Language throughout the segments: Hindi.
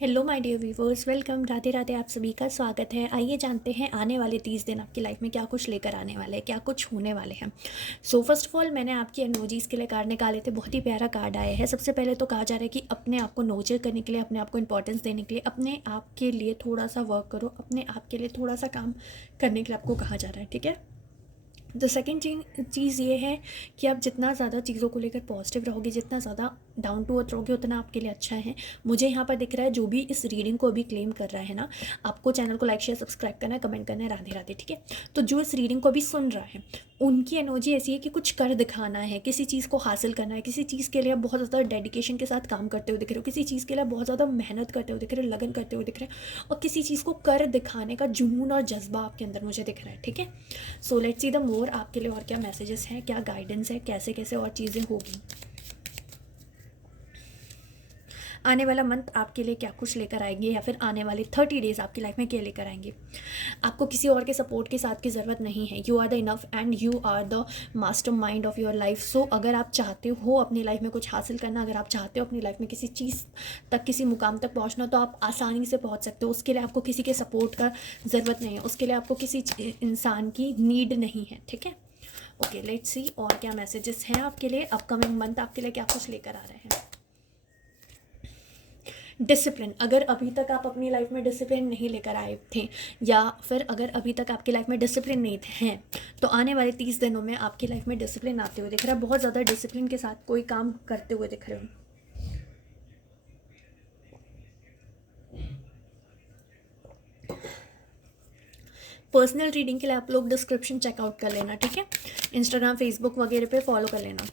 Hello my dear viewers, welcome. Radhe Radhe, आप सभी का स्वागत है। आइए जानते हैं आने वाले 30 दिन आपकी लाइफ में क्या कुछ लेकर आने वाले हैं, क्या कुछ होने वाले हैं। सो फर्स्ट ऑफ ऑल मैंने आपकी एनर्जीज़ के लिए कार्ड निकाले थे। बहुत ही प्यारा कार्ड आया है। सबसे पहले तो कहा जा रहा है कि अपने आप को नर्चर करने के लिए, अपने आप को इंपॉर्टेंस देने के लिए, अपने आप के लिए थोड़ा सा वर्क करो, अपने आप के लिए थोड़ा सा काम करने के लिए आपको कहा जा रहा है। ठीक है। द सेकेंड चीज़ ये है कि आप जितना ज़्यादा चीज़ों को लेकर पॉजिटिव रहोगे, जितना ज़्यादा डाउन टू अर्थ रहोगे, उतना आपके लिए अच्छा है। मुझे यहाँ पर दिख रहा है जो भी इस रीडिंग को अभी क्लेम कर रहा है ना, आपको चैनल को लाइक शेयर सब्सक्राइब करना है, कमेंट करना है। राधे राधे। ठीक है। तो जो इस रीडिंग को अभी सुन रहा है, उनकी एनर्जी ऐसी है कि कुछ कर दिखाना है, किसी चीज़ को हासिल करना है, किसी चीज़ के लिए आप बहुत ज़्यादा डेडिकेशन के साथ काम करते हुए दिख रहे हो, किसी चीज़ के लिए आप बहुत ज़्यादा मेहनत करते हुए दिख रहे हो, लगन करते हुए दिख रहे हो, और किसी चीज़ को कर दिखाने का जुनून और जज्बा आपके अंदर मुझे दिख रहा है। ठीक है। So let's see the more आपके लिए और क्या मैसेजेस हैं, क्या गाइडेंस है, कैसे कैसे और चीज़ें होगी। आने वाला मंथ आपके लिए क्या कुछ लेकर आएंगे, या फिर आने वाले 30 डेज आपकी लाइफ में क्या लेकर आएंगे। आपको किसी और के सपोर्ट के साथ की ज़रूरत नहीं है। You are the enough and you are the master mind of your life. So अगर आप चाहते हो अपनी लाइफ में कुछ हासिल करना, अगर आप चाहते हो अपनी लाइफ में किसी चीज़ तक, किसी मुकाम तक पहुंचना, तो आप आसानी से पहुंच सकते हो। उसके लिए आपको किसी के सपोर्ट का ज़रूरत नहीं है, उसके लिए आपको किसी इंसान की नीड नहीं है। ठीक है। ओके, लेट्स सी और क्या मैसेजेस हैं आपके लिए। अपकमिंग मंथ आपके लिए क्या कुछ लेकर आ रहे हैं। डिसिप्लिन, अगर अभी तक आप अपनी लाइफ में डिसिप्लिन नहीं लेकर आए थे, या फिर अगर अभी तक आपकी लाइफ में डिसिप्लिन नहीं थे हैं, तो आने वाले 30 दिनों में आपकी लाइफ में डिसिप्लिन आते हुए दिख रहा है। बहुत ज़्यादा डिसिप्लिन के साथ कोई काम करते हुए दिख रहे हो। पर्सनल रीडिंग के लिए आप लोग डिस्क्रिप्शन चेकआउट कर लेना। ठीक है। इंस्टाग्राम, फेसबुक वगैरह पे फॉलो कर लेना।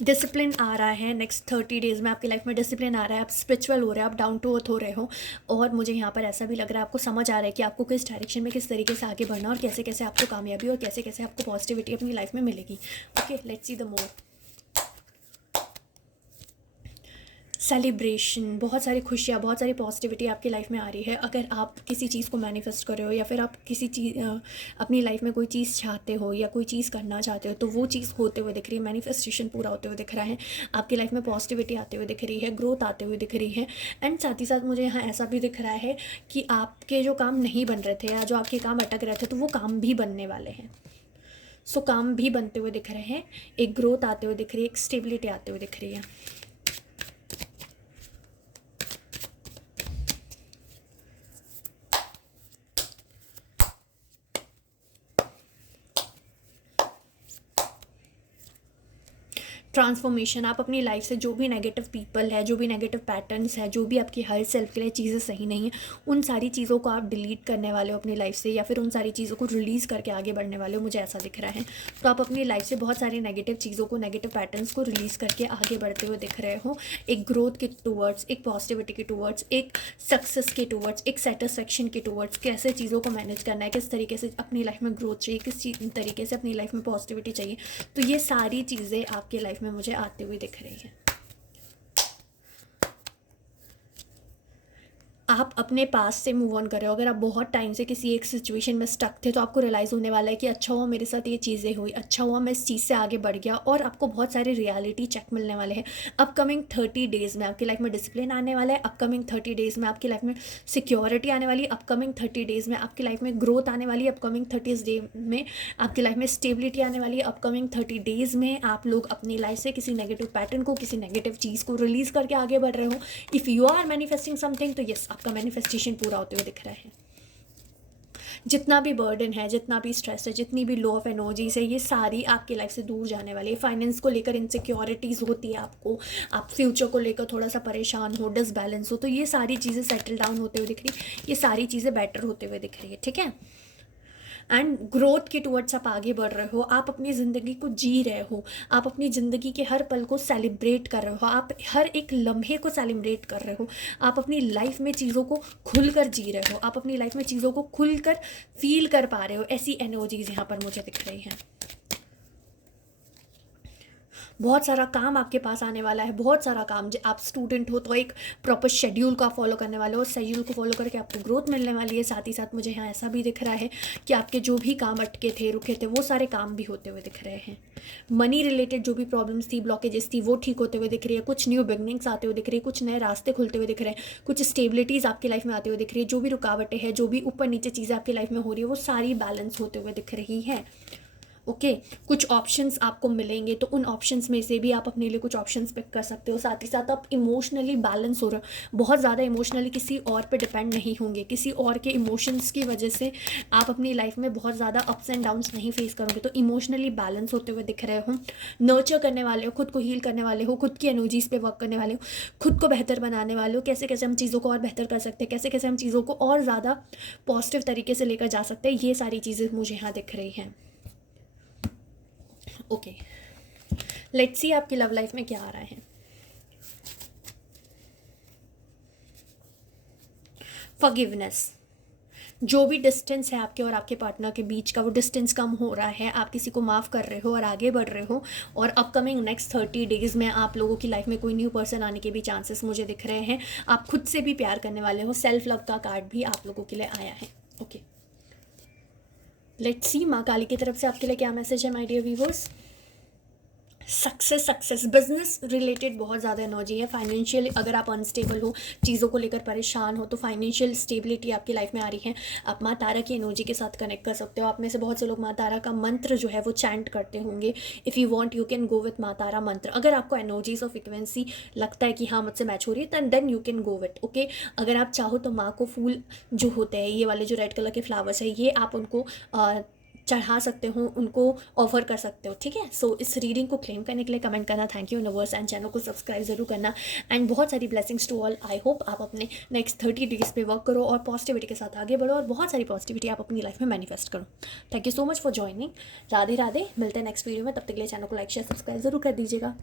डिसिप्लिन आ रहा है नेक्स्ट 30 डेज़ में आपकी लाइफ में। डिसिप्लिन आ रहा है, आप स्पिरिचुअल हो रहे हो, आप डाउन टू अर्थ हो रहे हो, और मुझे यहाँ पर ऐसा भी लग रहा है आपको समझ आ रहा है कि आपको किस डायरेक्शन में, किस तरीके से आगे बढ़ना, और कैसे कैसे आपको कामयाबी और कैसे कैसे आपको पॉजिटिविटी अपनी लाइफ में मिलेगी। Okay, let's see the more. Celebration, बहुत सारी खुशियाँ, बहुत सारी पॉजिटिविटी आपकी लाइफ में आ रही है। अगर आप किसी चीज़ को मैनिफेस्ट कर रहे हो, या फिर आप किसी चीज़ अपनी लाइफ में कोई चीज़ चाहते हो या कोई चीज़ करना चाहते हो, तो वो चीज़ होते हुए दिख रही है। मैनिफेस्टेशन पूरा होते हुए दिख रहा है। आपकी लाइफ में पॉजिटिविटी आते हुए दिख रही है, ग्रोथ आते हुए दिख रही है। एंड साथ ही साथ मुझे यहाँ ऐसा भी दिख रहा है कि आपके जो काम नहीं बन रहे थे, या जो आपके काम अटक रहे थे, तो वो काम भी बनने वाले हैं। सो काम भी बनते हुए दिख रहे हैं, एक ग्रोथ आते हुए दिख रही है, एक स्टेबिलिटी आते हुए दिख रही है। ट्रांसफॉर्मेशन, आप अपनी लाइफ से जो भी नेगेटिव पीपल है, जो भी नेगेटिव पैटर्न्स है, जो भी आपकी हायर सेल्फ के लिए चीज़ें सही नहीं है, उन सारी चीज़ों को आप डिलीट करने वाले हो अपनी लाइफ से, या फिर उन सारी चीज़ों को रिलीज़ करके आगे बढ़ने वाले हो। मुझे ऐसा दिख रहा है। तो आप अपनी लाइफ से बहुत सारी नेगेटिव चीज़ों को, नेगेटिव पैटर्न्स को रिलीज़ करके आगे बढ़ते हुए दिख रहे हो, एक ग्रोथ के टूवर्ड्स, एक पॉजिटिविटी के टूवर्ड्स, एक सक्सेस के टूवर्ड्स, एक सेटिस्फेक्शन के टूवर्ड्स। कैसे चीज़ों को मैनेज करना है, किस तरीके से अपनी लाइफ में ग्रोथ चाहिए, किस तरीके से अपनी लाइफ में पॉजिटिविटी चाहिए। तो ये सारी चीज़ें आपकी लाइफ में मुझे आते हुए दिख रही है। आप अपने पास से मूव ऑन कर रहे हो। अगर आप बहुत टाइम से किसी एक सिचुएशन में स्टक थे, तो आपको रियलाइज़ होने वाला है कि अच्छा हुआ मेरे साथ ये चीज़ें हुई, अच्छा हुआ मैं इस चीज़ से आगे बढ़ गया, और आपको बहुत सारे रियलिटी चेक मिलने वाले हैं। अपकमिंग 30 डेज़ में आपकी लाइफ में डिसिप्लिन आने वाला है। अपकमिंग 30 डेज़ में आपकी लाइफ में सिक्योरिटी आने वाली है। अपकमिंग 30 डेज़ में आपकी लाइफ में ग्रोथ आने वाली है। अपकमिंग 30 डे में आपकी लाइफ में स्टेबिलिटी आने वाली है। अपकमिंग 30 डेज़ में आप लोग अपनी लाइफ से किसी नेगेटिव पैटर्न को, किसी नेगेटिव चीज़ को रिलीज़ करके आगे बढ़ रहे हो। If you are manifesting something, तो यस, आपका मैनिफेस्टेशन पूरा होते हुए दिख रहा है। जितना भी बर्डन है, जितना भी स्ट्रेस है, जितनी भी लो ऑफ एनर्जीज है, ये सारी आपकी लाइफ से दूर जाने वाली है। फाइनेंस को लेकर इनसिक्योरिटीज़ होती है आपको, आप फ्यूचर को लेकर थोड़ा सा परेशान हो, डिसबैलेंस हो, तो ये सारी चीज़ें सेटल डाउन होते हुए दिख रही है। ये सारी चीज़ें बेटर होते हुए दिख रही है। ठीक है। एंड ग्रोथ के टुवर्ड्स आप आगे बढ़ रहे हो। आप अपनी ज़िंदगी को जी रहे हो, आप अपनी ज़िंदगी के हर पल को सेलिब्रेट कर रहे हो, आप हर एक लम्हे को सेलिब्रेट कर रहे हो। आप अपनी लाइफ में चीज़ों को खुलकर जी रहे हो, आप अपनी लाइफ में चीज़ों को खुलकर फील कर पा रहे हो। ऐसी एनर्जीज यहाँ पर मुझे दिख रही हैं। बहुत सारा काम आपके पास आने वाला है, बहुत सारा काम। आप स्टूडेंट हो तो एक प्रॉपर शेड्यूल को आप फॉलो करने वाले हो, शेड्यूल को फॉलो करके आपको ग्रोथ मिलने वाली है। साथ ही साथ मुझे यहाँ ऐसा भी दिख रहा है कि आपके जो भी काम अटके थे, रुके थे, वो सारे काम भी होते हुए दिख रहे हैं। मनी रिलेटेड जो भी प्रॉब्लम्स थी, ब्लॉकेजेस थी, वो ठीक होते हुए दिख रही है। कुछ न्यू बिगनिंग्स आते हुए दिख रही है, कुछ नए रास्ते खुलते हुए दिख रहे हैं, कुछ स्टेबिलिटीज़ आपकी लाइफ में आते हुए दिख रही है। जो भी रुकावटें हैं, जो भी ऊपर नीचे चीज़ें आपकी लाइफ में हो रही है, वो सारी बैलेंस होते हुए दिख रही है। ओके कुछ ऑप्शंस आपको मिलेंगे, तो उन ऑप्शंस में से भी आप अपने लिए कुछ ऑप्शंस पिक कर सकते हो। साथ ही साथ आप इमोशनली बैलेंस हो रहे हो, बहुत ज़्यादा इमोशनली किसी और पे डिपेंड नहीं होंगे, किसी और के इमोशंस की वजह से आप अपनी लाइफ में बहुत ज़्यादा अप्स एंड डाउन्स नहीं फेस करोगे। तो इमोशनली बैलेंस होते हुए दिख रहे हो, नर्चर करने वाले हो, खुद को हील करने वाले हो, खुद की एनर्जीज़ पे वर्क करने वाले हो, खुद को बेहतर बनाने वाले हो। कैसे कैसे हम चीज़ों को और बेहतर कर सकते हैं, कैसे कैसे हम चीज़ों को और ज़्यादा पॉजिटिव तरीके से लेकर जा सकते हैं, ये सारी चीज़ें मुझे यहाँ दिख रही हैं। ओके लेट्स सी आपकी लव लाइफ में क्या आ रहा है। फॉरगिवनेस, जो भी डिस्टेंस है आपके और आपके पार्टनर के बीच का, वो डिस्टेंस कम हो रहा है। आप किसी को माफ़ कर रहे हो और आगे बढ़ रहे हो। और अपकमिंग नेक्स्ट 30 डेज़ में आप लोगों की लाइफ में कोई न्यू पर्सन आने के भी चांसेस मुझे दिख रहे हैं। आप खुद से भी प्यार करने वाले हो। सेल्फ लव का कार्ड भी आप लोगों के लिए आया है। ओके लेट्स सी माँ काली की तरफ से आपके लिए क्या मैसेज है my dear viewers. Success, success business related बहुत ज़्यादा एनर्जी है। फाइनेंशियल अगर आप अनस्टेबल हो, चीज़ों को लेकर परेशान हो, तो फाइनेंशियल स्टेबिलिटी आपकी लाइफ में आ रही है। आप माँ तारा की एनर्जी के साथ कनेक्ट कर सकते हो। आप में से बहुत से लोग माँ तारा का मंत्र जो है वो चैंट करते होंगे। If you want you can go with माँ तारा मंत्र। अगर आपको एनर्जीज और फ्रिक्वेंसी लगता है कि हाँ मुझसे मैच हो रही है, then you can go with. Okay अगर आप चाहो तो माँ को फूल जो होते हैं, ये वाले जो रेड कलर के फ्लावर्स है, ये आप उनको चढ़ा सकते हो, उनको ऑफर कर सकते हो। ठीक है, सो इस रीडिंग को क्लेम करने के लिए कमेंट करना thank you universe, and channel को सब्सक्राइब जरूर करना। एंड बहुत सारी blessings to all. I hope आप अपने नेक्स्ट 30 डेज पे वर्क करो और पॉजिटिविटी के साथ आगे बढ़ो और बहुत सारी पॉजिटिविटी आप अपनी लाइफ में मैनिफेस्ट करो। Thank you so much for joining. Radhe Radhe, मिलते हैं नेक्स्ट वीडियो में। तब तक के लिए चैनल को लाइक शेयर सब्सक्राइब जरूर कर दीजिएगा।